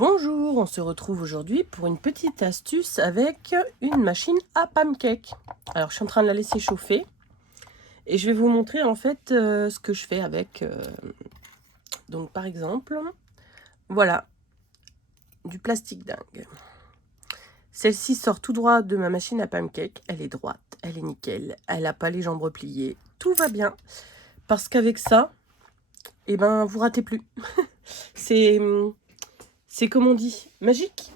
Bonjour, on se retrouve aujourd'hui pour une petite astuce avec une machine à pancakes. Alors je suis en train de la laisser chauffer et je vais vous montrer en fait ce que je fais avec. Donc par exemple, voilà, du plastique dingue. Celle-ci sort tout droit de ma machine à pancakes, elle est droite, elle est nickel, elle n'a pas les jambes repliées, tout va bien. Parce qu'avec ça, eh ben vous ratez plus. C'est comme on dit, magique.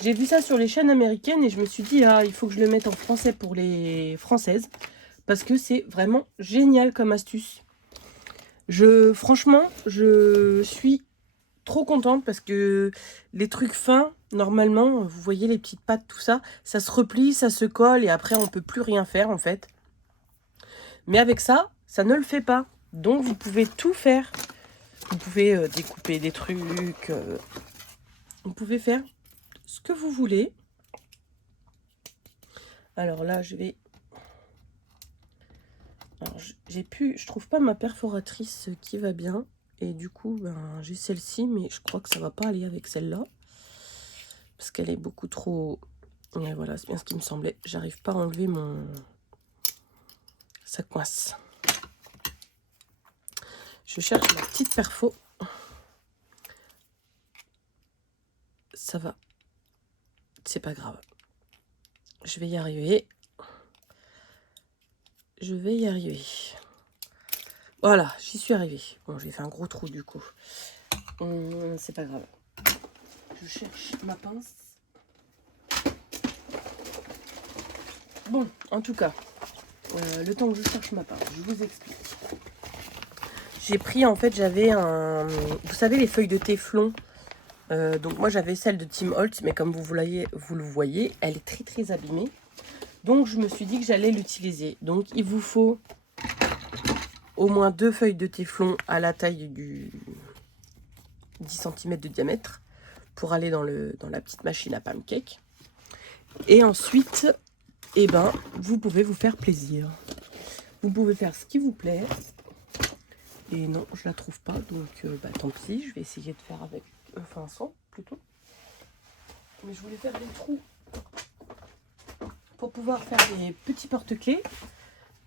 J'ai vu ça sur les chaînes américaines et je me suis dit, ah, il faut que je le mette en français pour les françaises. Parce que c'est vraiment génial comme astuce. Franchement, je suis trop contente parce que les trucs fins, normalement, vous voyez les petites pattes, tout ça, ça se replie, ça se colle et après on peut plus rien faire en fait. Mais avec ça, ça ne le fait pas. Donc vous pouvez tout faire. Vous pouvez découper des trucs. Vous pouvez faire ce que vous voulez. Alors là, je vais... Alors, je trouve pas ma perforatrice qui va bien. Et du coup, ben, j'ai celle-ci, mais je crois que ça va pas aller avec celle-là. Parce qu'elle est beaucoup trop... Et voilà, c'est bien ce qui me semblait. J'arrive pas à enlever mon... Ça coince. Je cherche la petite perfo. Ça va. C'est pas grave. Je vais y arriver. Je vais y arriver. Voilà, j'y suis arrivée. Bon, j'ai fait un gros trou du coup. C'est pas grave. Je cherche ma pince. Bon, en tout cas, le temps que je cherche ma pince, je vous explique. J'ai pris, en fait, j'avais un... Vous savez, les feuilles de téflon. Donc moi, j'avais celle de Tim Holtz, mais comme vous le voyez, elle est très, très abîmée. Donc, je me suis dit que j'allais l'utiliser. Donc, il vous faut au moins 2 feuilles de téflon à la taille du 10 cm de diamètre pour aller dans la petite machine à pancakes. Et ensuite, eh ben, vous pouvez vous faire plaisir. Vous pouvez faire ce qui vous plaît. Et non, je la trouve pas, donc tant pis, je vais essayer de faire avec pinceau plutôt. Mais je voulais faire des trous pour pouvoir faire des petits porte-clés,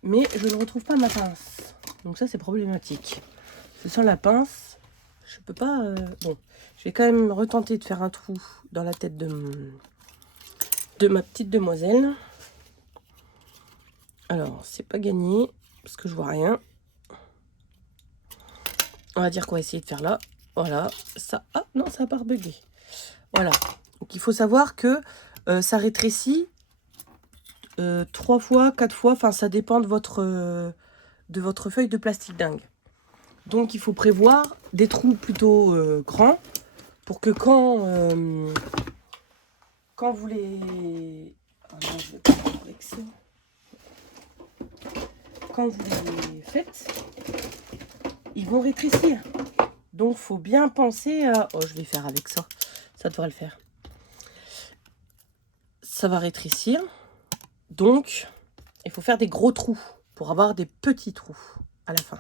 mais je ne retrouve pas ma pince. Donc ça, c'est problématique. Sans la pince, je peux pas... Bon, je vais quand même retenter de faire un trou dans la tête de ma petite demoiselle. Alors, c'est pas gagné, parce que je vois rien. On va dire qu'on va essayer de faire là. Voilà, ça... Ah, non, ça a pas rebugué. Voilà. Donc, il faut savoir que ça rétrécit 3 fois, 4 fois. Enfin, ça dépend de votre feuille de plastique dingue. Donc, il faut prévoir des trous plutôt grands pour que quand vous les... Ah non, je vais pas faire avec ça. Quand vous les faites, ils vont rétrécir. Donc, il faut bien penser à... Oh, je vais faire avec ça. Ça devrait le faire. Ça va rétrécir. Donc, il faut faire des gros trous pour avoir des petits trous à la fin.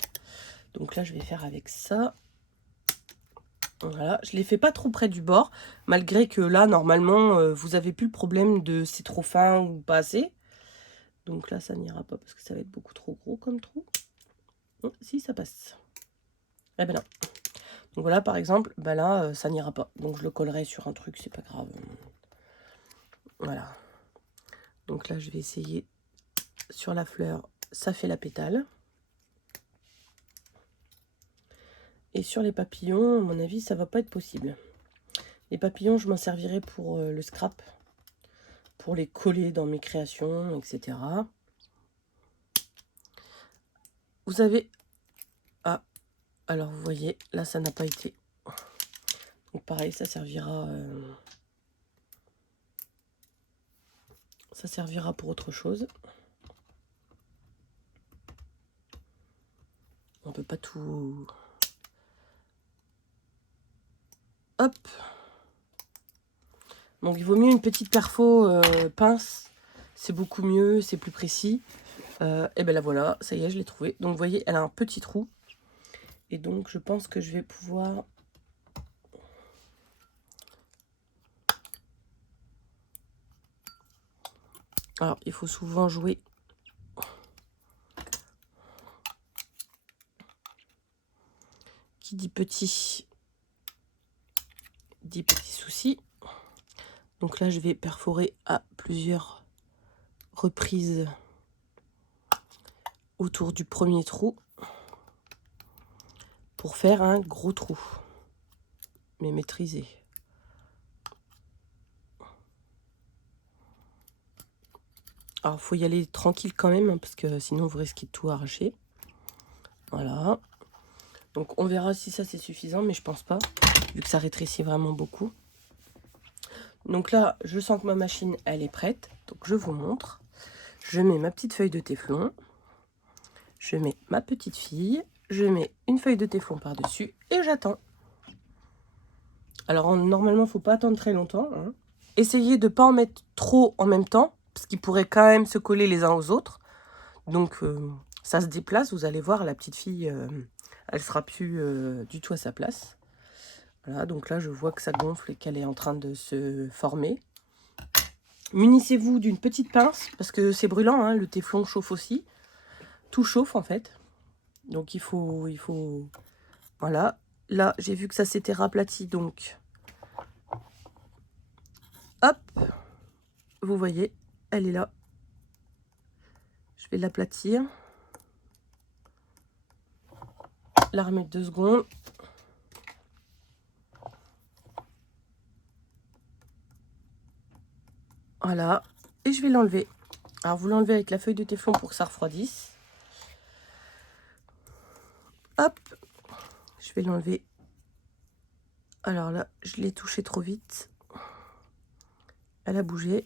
Donc là, je vais faire avec ça. Voilà, je ne les fais pas trop près du bord, malgré que là, normalement, vous n'avez plus le problème de c'est trop fin ou pas assez. Donc là, ça n'ira pas parce que ça va être beaucoup trop gros comme trou. Oh, si, ça passe. Eh ben non. Donc voilà, par exemple, ben là, ça n'ira pas. Donc je le collerai sur un truc, c'est pas grave. Voilà. Donc là, je vais essayer sur la fleur, ça fait la pétale. Et sur les papillons, à mon avis, ça va pas être possible. Les papillons, je m'en servirai pour le scrap, pour les coller dans mes créations, etc. Vous avez... Ah, alors vous voyez, là, ça n'a pas été. Donc pareil, ça servira... Ça servira pour autre chose. On peut pas tout... Hop. Donc il vaut mieux une petite perfo pince. C'est beaucoup mieux, c'est plus précis. Et ben là voilà, ça y est, je l'ai trouvé. Donc vous voyez, elle a un petit trou. Et donc je pense que je vais pouvoir Alors, il faut souvent jouer. Qui dit petit, dit petits soucis. Donc là, je vais perforer à plusieurs reprises autour du premier trou pour faire un gros trou, mais maîtrisé. Alors, il faut y aller tranquille quand même, hein, parce que sinon, vous risquez de tout arracher. Voilà. Donc, on verra si ça, c'est suffisant, mais je pense pas, vu que ça rétrécit vraiment beaucoup. Donc là, je sens que ma machine, elle est prête. Donc, je vous montre. Je mets ma petite feuille de téflon. Je mets ma petite fille. Je mets une feuille de téflon par-dessus et j'attends. Alors, normalement, il ne faut pas attendre très longtemps, hein. Essayez de ne pas en mettre trop en même temps, parce qu'ils pourraient quand même se coller les uns aux autres. Donc, ça se déplace. Vous allez voir, la petite fille, elle sera plus du tout à sa place. Voilà, donc là, je vois que ça gonfle et qu'elle est en train de se former. Munissez-vous d'une petite pince, parce que c'est brûlant, hein, le téflon chauffe aussi. Tout chauffe, en fait. Donc, il faut... Voilà. Là, j'ai vu que ça s'était raplati, donc... Hop, vous voyez, elle est là. Je vais l'aplatir. La remettre 2 secondes. Voilà. Et je vais l'enlever. Alors, vous l'enlevez avec la feuille de téflon pour que ça refroidisse. Hop. Je vais l'enlever. Alors là, je l'ai touché trop vite. Elle a bougé.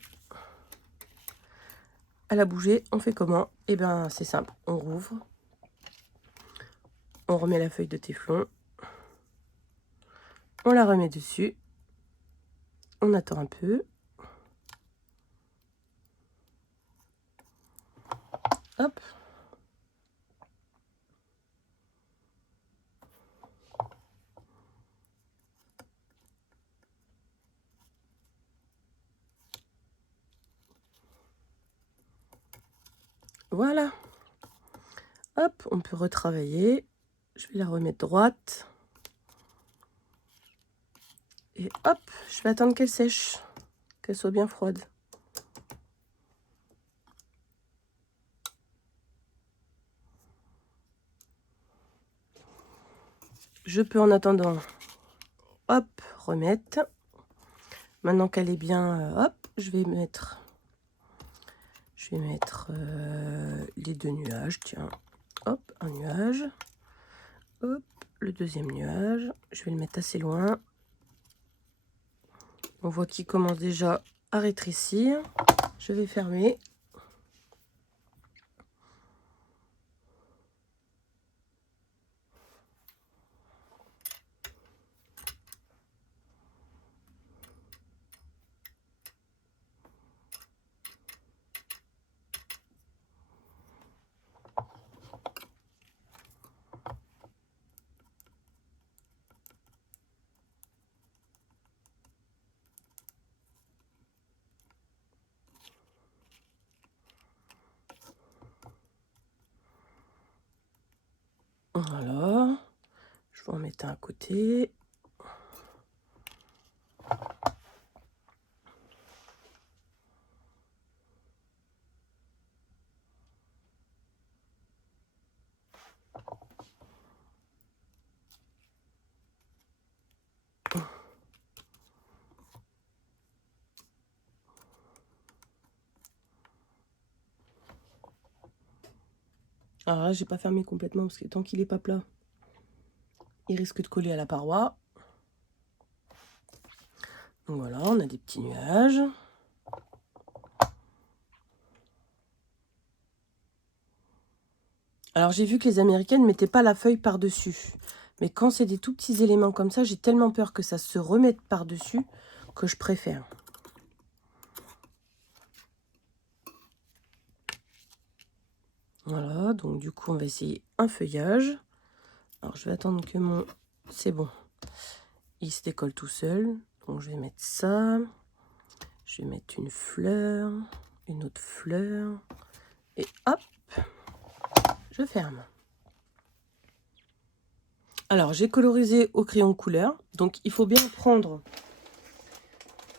Elle a bougé. On fait comment? Eh bien, c'est simple. On rouvre. On remet la feuille de téflon. On la remet dessus. On attend un peu. Hop. Voilà. Hop, on peut retravailler. Je vais la remettre droite. Et hop, je vais attendre qu'elle sèche. Qu'elle soit bien froide. Je peux en attendant, hop, remettre. Maintenant qu'elle est bien, hop, je vais mettre les 2 nuages. Tiens, hop, un nuage. Hop, le deuxième nuage. Je vais le mettre assez loin. On voit qu'il commence déjà à rétrécir. Je vais fermer. Voilà. Je vais en mettre un à côté. Alors là, j'ai pas fermé complètement parce que tant qu'il est pas plat, il risque de coller à la paroi. Donc voilà, on a des petits nuages. Alors j'ai vu que les Américaines ne mettaient pas la feuille par-dessus. Mais quand c'est des tout petits éléments comme ça, j'ai tellement peur que ça se remette par-dessus que je préfère. Voilà, donc du coup on va essayer un feuillage. Alors je vais attendre que mon... C'est bon. Il se décolle tout seul. Donc je vais mettre ça. Je vais mettre une fleur. une autre fleur. Et hop, je ferme. Alors, j'ai colorisé au crayon couleur. Donc, il faut bien prendre...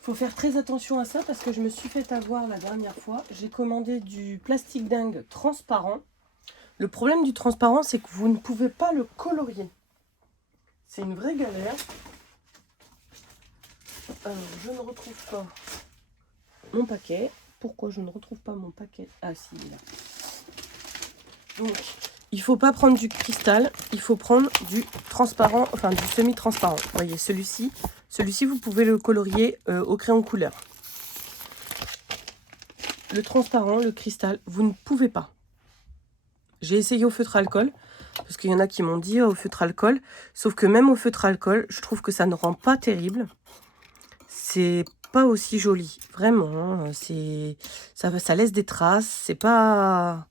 Il faut faire très attention à ça parce que je me suis fait avoir la dernière fois. J'ai commandé du plastique dingue transparent. Le problème du transparent, c'est que vous ne pouvez pas le colorier. C'est une vraie galère. Alors, je ne retrouve pas mon paquet. Pourquoi je ne retrouve pas mon paquet? Ah si, il est là. Donc, il ne faut pas prendre du cristal, il faut prendre du transparent, enfin du semi-transparent. Vous voyez, celui-ci, vous pouvez le colorier au crayon couleur. Le transparent, le cristal, vous ne pouvez pas. J'ai essayé au feutre alcool, parce qu'il y en a qui m'ont dit au feutre alcool, sauf que même au feutre alcool, je trouve que ça ne rend pas terrible. C'est pas aussi joli, vraiment. Ça laisse des traces, c'est pas...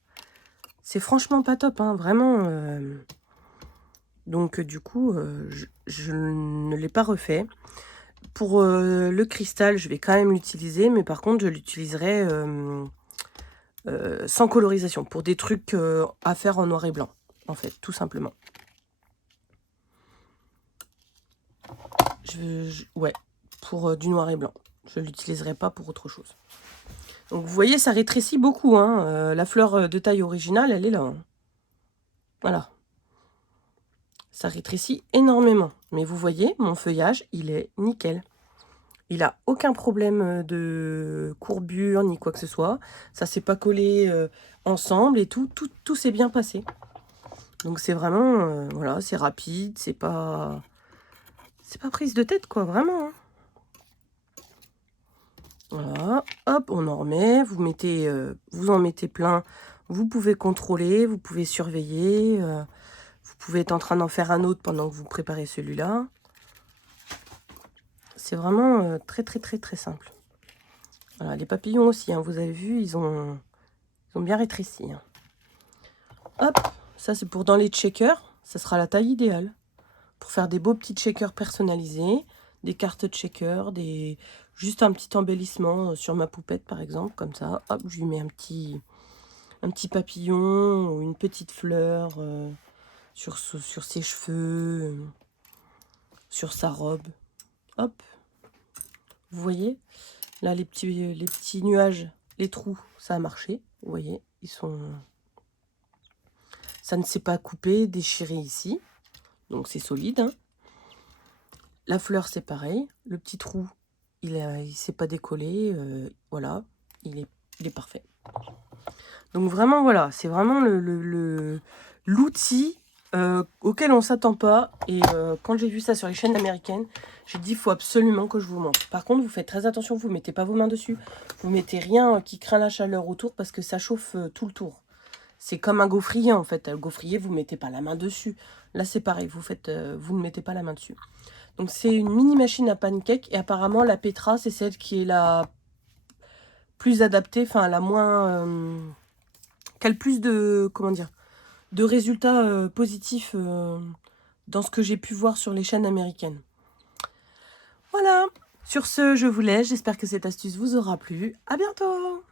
C'est franchement pas top, hein, vraiment. Donc, du coup, je ne l'ai pas refait. Pour le cristal, je vais quand même l'utiliser, mais par contre, je l'utiliserai sans colorisation, pour des trucs à faire en noir et blanc, en fait, tout simplement. Ouais, pour du noir et blanc. Je ne l'utiliserai pas pour autre chose. Donc, vous voyez, ça rétrécit beaucoup, hein. La fleur de taille originale, elle est là, hein. Voilà. Ça rétrécit énormément. Mais vous voyez, mon feuillage, il est nickel. Il n'a aucun problème de courbure ni quoi que ce soit. Ça ne s'est pas collé ensemble et tout s'est bien passé. Donc c'est vraiment, voilà, c'est rapide, c'est pas prise de tête, quoi, vraiment, hein. Voilà, hop, on en remet, vous en mettez plein, vous pouvez contrôler, vous pouvez surveiller, vous pouvez être en train d'en faire un autre pendant que vous préparez celui-là. C'est vraiment très simple. Voilà, les papillons aussi, hein, vous avez vu, ils ont bien rétréci, hein. Hop, ça c'est pour dans les checkers, ça sera la taille idéale. Pour faire des beaux petits checkers personnalisés, des cartes de checkers, juste un petit embellissement sur ma poupette par exemple, comme ça. Hop, je lui mets un petit papillon ou une petite fleur sur ses cheveux, sur sa robe. Hop, vous voyez, là les petits nuages, les trous, ça a marché. Vous voyez, ça ne s'est pas coupé, déchiré ici. Donc c'est solide, hein. La fleur, c'est pareil. Le petit trou, il s'est pas décollé. Voilà, il est parfait. Donc vraiment, voilà, c'est vraiment l'outil auquel on ne s'attend pas. Et quand j'ai vu ça sur les chaînes américaines, j'ai dit, il faut absolument que je vous montre. Par contre, vous faites très attention, vous ne mettez pas vos mains dessus. Vous ne mettez rien qui craint la chaleur autour parce que ça chauffe tout le tour. C'est comme un gaufrier, en fait. Le gaufrier, vous ne mettez pas la main dessus. Là, c'est pareil, vous ne mettez pas la main dessus. Donc, c'est une mini machine à pancake. Et apparemment, la Petra, c'est celle qui est la plus adaptée, enfin, la moins... qui a le plus de... Comment dire, de résultats positifs dans ce que j'ai pu voir sur les chaînes américaines. Voilà. Sur ce, je vous laisse. J'espère que cette astuce vous aura plu. À bientôt!